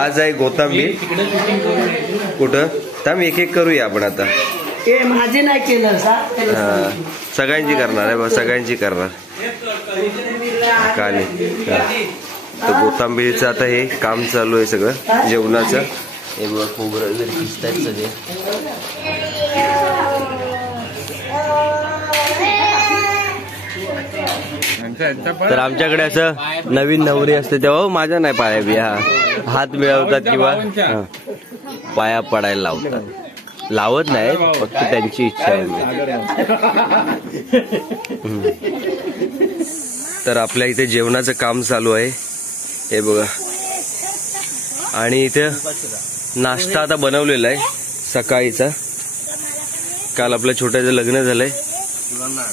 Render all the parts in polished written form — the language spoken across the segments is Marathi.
आज आहे कोथिंबीर. कुठं थांब एक एक करूया आपण आता. माझे नाही केलं सगळ्यांची करणार आहे, सगळ्यांची करणार काले. तर कोथिंबीरचं आता हे काम चालू आहे सगळं जेवणाचं. हे बघा खोबरं वगैरे किसतायत सगळे. तर आमच्याकडे असं नवीन नवरी असते तेव्हा माझ्या नाही पाया बी हात मिळवतात किंवा पाया पडायला लावतात. लावत नाही, फक्त त्यांची इच्छा आहे. तर आपल्या इथे जेवणाचं काम चालू आहे हे बघा. आणि इथे नाश्ता आता बनवलेला आहे सकाळीचा. काल आपल्या छोट्याचं लग्न झालंय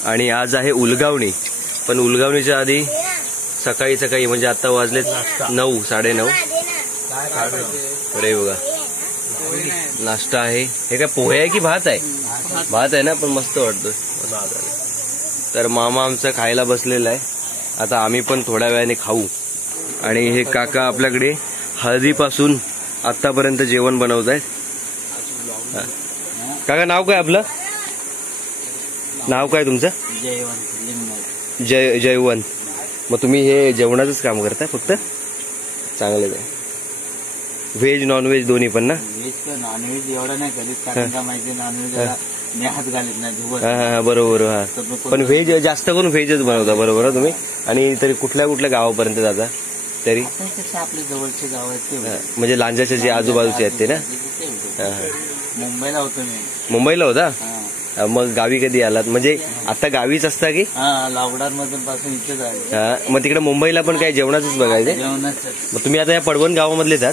आणि आज आहे उलगावणी. पण उलगावणीच्या आधी सकाळी सकाळी म्हणजे आता वाजले 9 साडेनऊ. अरे बघा नाश्ता आहे. हे काय पोहे आहे की भात आहे? भात आहे ना, पण मस्त वाटतं. तर मामा आमचा खायला बसलेला आहे. आता आम्ही पण थोड्या वेळाने खाऊ. आणि हे काका आपल्याकडे हळदीपासून आतापर्यंत जेवण बनवत आहेत. काका नाव काय आपलं? नाव काय तुमचं? जयवंत. मग तुम्ही हे जेवणाचंच काम करताय फक्त? चांगलं आहे. व्हेज नॉनव्हेज दोन्ही पण ना? नॉनव्हेज एवढं नाही करीत, कारण का माहिती नॉनव्हेज मी हात घालत नाही. हा बरोबर. हा पण व्हेज जास्त करून व्हेजच बनवता बरोबर तुम्ही. आणि तरी कुठल्या कुठल्या गावापर्यंत जाता तरी? आपले जवळचे गाव आहेत ते, म्हणजे लांजाचे जे आजूबाजूचे आहेत ते ना? मुंबईला होतो मी. मुंबईला होता? मग गावी कधी आलात? म्हणजे आता गावीच असता की? लॉकडाऊन मधून पासून इथेच आहे. मग तिकडे मुंबईला पण काय जेवणाचंच बघायचं? मग तुम्ही आता या पडवण गावामधले जात?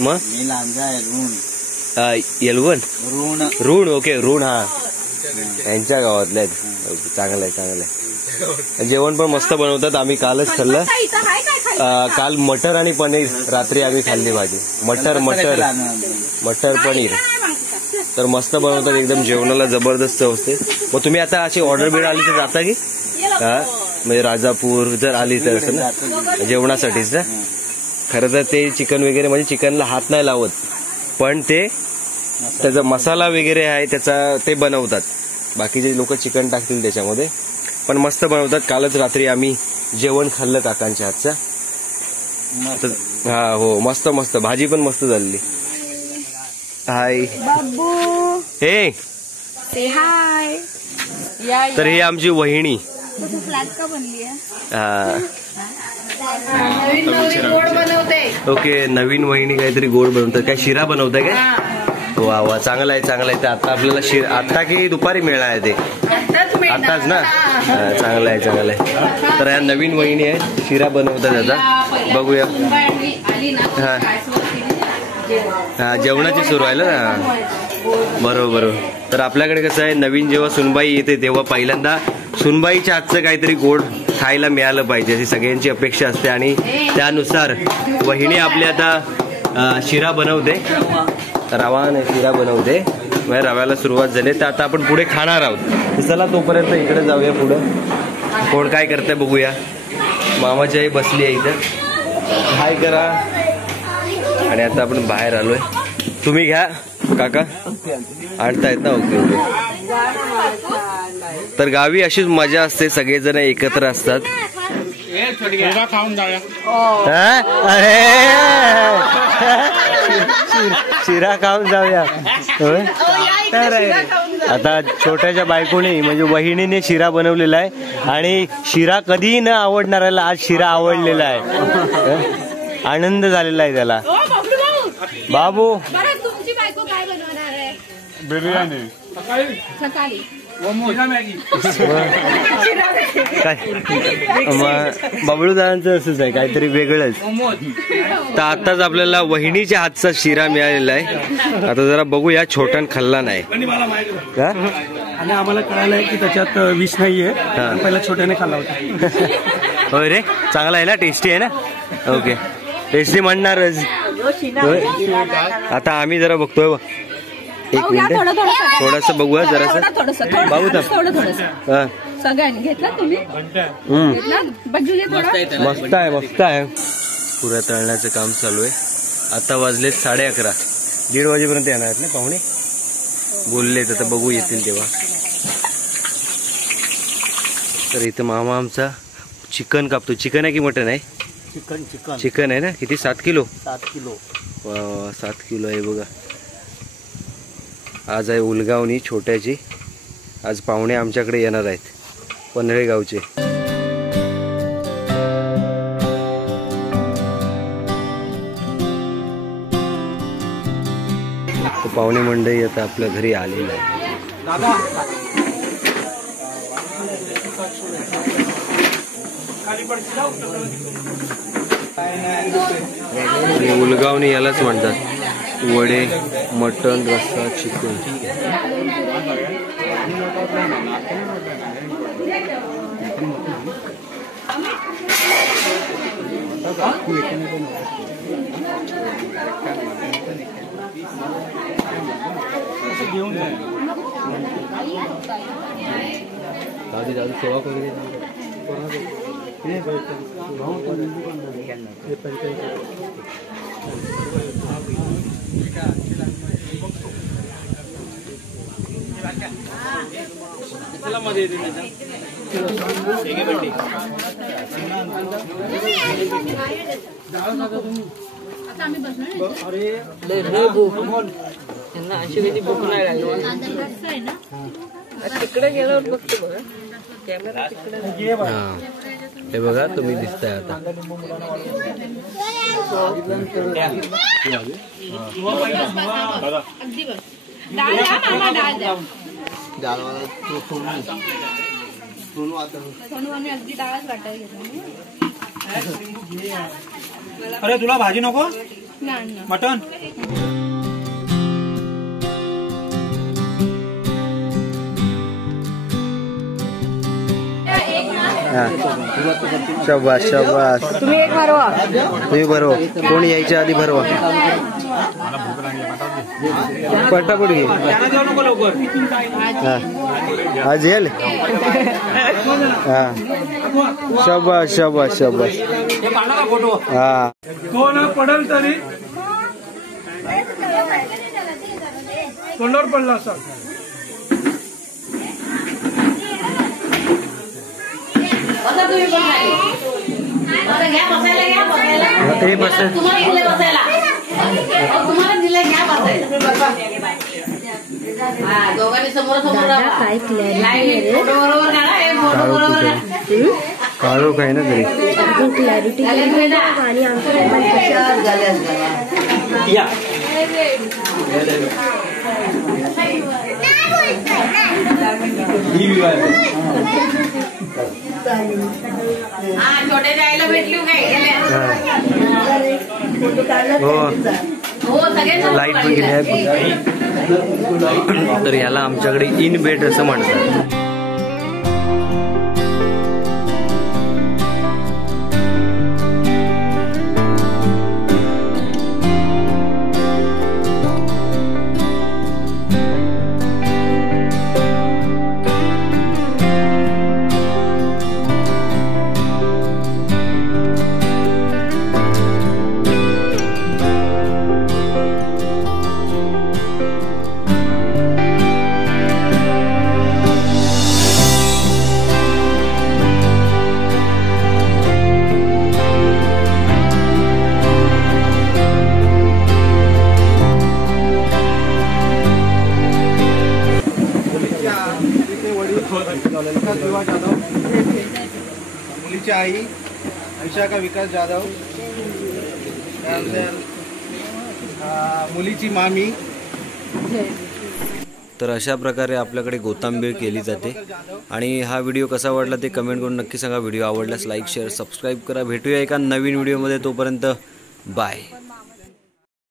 मग मी लांजा आहे. येलवण ऋण. ओके ऋण. हा यांच्या गावातले आहेत. चांगलं आहे चांगलं आहे. जेवण पण मस्त बनवतात. आम्ही कालच खाल्लं. काल मटर आणि पनीर रात्री आम्ही खाल्ली भाजी. मटर पनीर. तर मस्त बनवतात एकदम. जेवणाला जबरदस्त असते. मग तुम्ही आता अशी ऑर्डर बिड आली तर जाता की? म्हणजे राजापूर जर आली तर असं ना जेवणासाठीच ना? खरं तर ते चिकन वगैरे म्हणजे चिकनला हात नाही लावत, पण ते त्याचा मसाला वगैरे आहे त्याचा ते बनवतात. बाकीचे लोक चिकन टाकतील त्याच्यामध्ये, पण मस्त बनवतात. कालच रात्री आम्ही जेवण खाल्लं काकांच्या हातचं. हा हो मस्त मस्त. भाजी पण मस्त झालेली. हाय बाबू. हे हाय. तर ही आमची वहिनी. फ्लॅट का बनली आहे? ओके नवीन वहिनी काहीतरी गोड बनवतात. काय शिरा बनवताय काय? वा वा चांगला आहे चांगला आहे. तर आता आपल्याला शिरा आता की दुपारी मिळणार आहे? ते आताच ना? चांगलं आहे चांगलं आहे. तर या नवीन वहिनी आहेत, शिरा बनवतात. आता बघूया. हा जेवणाची सुरू आहे ना? बरोबर. तर आपल्याकडे कसं आहे, नवीन जेव्हा सुनबाई येते तेव्हा पहिल्यांदा सुनबाईच्या हातचं काहीतरी गोड खायला मिळालं पाहिजे अशी सगळ्यांची अपेक्षा असते. आणि त्यानुसार वहिनी आपली आता शिरा बनवते. रवाने शिरा बनवते. रव्याला सुरुवात झाली. तर आता आपण पुढे खाणार आहोत. चला तोपर्यंत इकडे जाऊया. पुढं कोण काय करतंय बघूया. मामाची आई बसली आहे इथं. हाय करा. आणि आता आपण बाहेर आलोय. तुम्ही घ्या काका आणतायत ना? Okay okay. तर गावी अशीच मजा असते, सगळेजण एकत्र असतात. अरे शिरा खाऊन जाऊया. आता छोट्याच्या बायकोने म्हणजे वहिनीने शिरा बनवलेला आहे. आणि शिरा कधीही न आवडणाऱ्याला आज शिरा आवडलेला आहे. आनंद झालेला आहे त्याला. बाबू तुमची बायको काय बनवणार आहे? बिर्याणी सकाळी. काय बबलूदारांचं असंच आहे काहीतरी वेगळंच. तर आताच आपल्याला वहिनीच्या हातचा शिरा मिळालेला आहे. आता जरा बघूया. छोटन खाल्ला नाही आणि आम्हाला कळालंय की त्याच्यात विष नाहीये. पहिला छोट्याने खाल्ला होता. होय रे. चांगला आहे ना? टेस्टी आहे ना? ओके टेस्टी म्हणणारच. आता आम्ही जरा बघतोय. एक मिनिट थोडस बघूया जरासं. बघू तर सगळ्यांनी घेतला तुम्ही? मस्त आहे मस्त आहे. पुऱ्या तळण्याचं काम चालू आहे. आता वाजलेत 11:30. 1:30 वाजेपर्यंत येणार आहेत ना पाहुणे बोललेत. आता बघू येतील तेव्हा. तर इथं मामा आमचा चिकन कापतो. चिकन आहे की मटन आहे? चिकन आहे ना. किती? 7 किलो. 7 किलो. वा 7 किलो आहे बघा. आज आहे उलगावणी छोट्याची. आज पाहुणे आमच्याकडे येणार आहेत पन्हाळेगावचे. पाहुणे मंडळी आता आपल्या घरी आलेली आहे. उलगावणी यालाच म्हणतात. वडे, मटण, रस्सा, चिकन. दादी सेवा करू दे. तिकडे गेल्यावर बघतो बघा कॅमेरा तिकडे. हे बघा तुम्ही दिसताय आता. अगदी बघ. डाळ द्या मामा, डाळ द्या. सोनू अगदी डाळच वाटायला घेतला. अरे तुला भाजी नको? नाही मटन. शाबास शाबास. तुम्ही एक भरवा. तुम्ही भरवा. कोण यायच्या आधी भरवा. पटापट घे. आज येईल. हा शाबास शाबास शाबास. हा कोण पडेल तरी तोंडावर पडला असा. ते बस. काळो काय ना तरी. क्लॅरिटी आणि छोटे जायला भेटली लाईट पण गेली आहे. तर याला आमच्याकडे इन बेड असं म्हणतात. मुलीची आई विशाखा विकास जाधव, मुलीची मामी. तर अशा प्रकारे आपल्याकडे गोतांबीर केली जाते. आणि हा व्हिडिओ कसा वाटला ते कमेंट करून नक्की सांगा. व्हिडिओ आवडल्यास लाईक शेअर सबस्क्राईब करा. भेटूया एका नवीन व्हिडिओमध्ये. तोपर्यंत बाय.